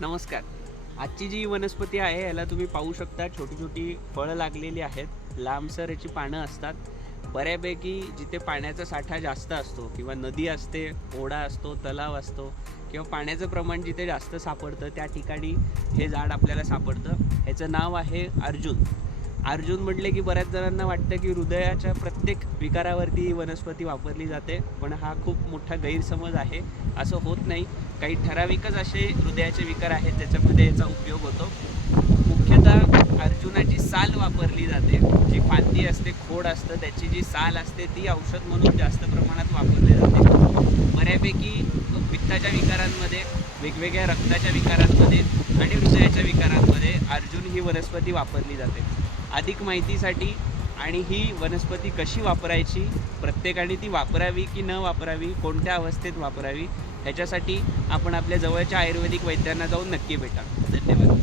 नमस्कार. आजची जी वनस्पती आहे याला तुम्ही पाहू शकता छोटी छोटी फळं लागलेली आहेत. लांबसर याची पानं असतात. बऱ्यापैकी जिथे पाण्याचा साठा जास्त असतो किंवा नदी असते, ओढा असतो, तलाव असतो किंवा पाण्याचं प्रमाण जिथे जास्त सापडतं त्या ठिकाणी हे झाड आपल्याला सापडतं. ह्याचं नाव आहे अर्जुन. अर्जुन म्हटले की बऱ्याच जणांना वाटतं की हृदयाच्या प्रत्येक विकारावरती ही वनस्पती वापरली जाते, पण हा खूप मोठा गैरसमज आहे. असं होत नाही. काही ठराविकच असे हृदयाचे विकार आहेत ज्याच्यामध्ये याचा उपयोग होतो. मुख्यतः अर्जुनाची साल वापरली जाते. जी फांदी असते, खोड असतं, त्याची जी साल असते ती औषध म्हणून जास्त प्रमाणात वापरली जाते. बऱ्यापैकी पित्ताच्या विकारांमध्ये, वेगवेगळ्या रक्ताच्या विकारांमध्ये आणि हृदयाच्या विकारांमध्ये अर्जुन ही वनस्पती वापरली जाते. अधिक माहितीसाठी आणि ही वनस्पती कशी वापरायची, प्रत्येकाने ती वापरावी की न वापरावी, कोणत्या अवस्थेत वापरावी, ह्याच्यासाठी आपण आपल्या जवळच्या आयुर्वेदिक वैद्यांना जाऊन नक्की भेटा. धन्यवाद.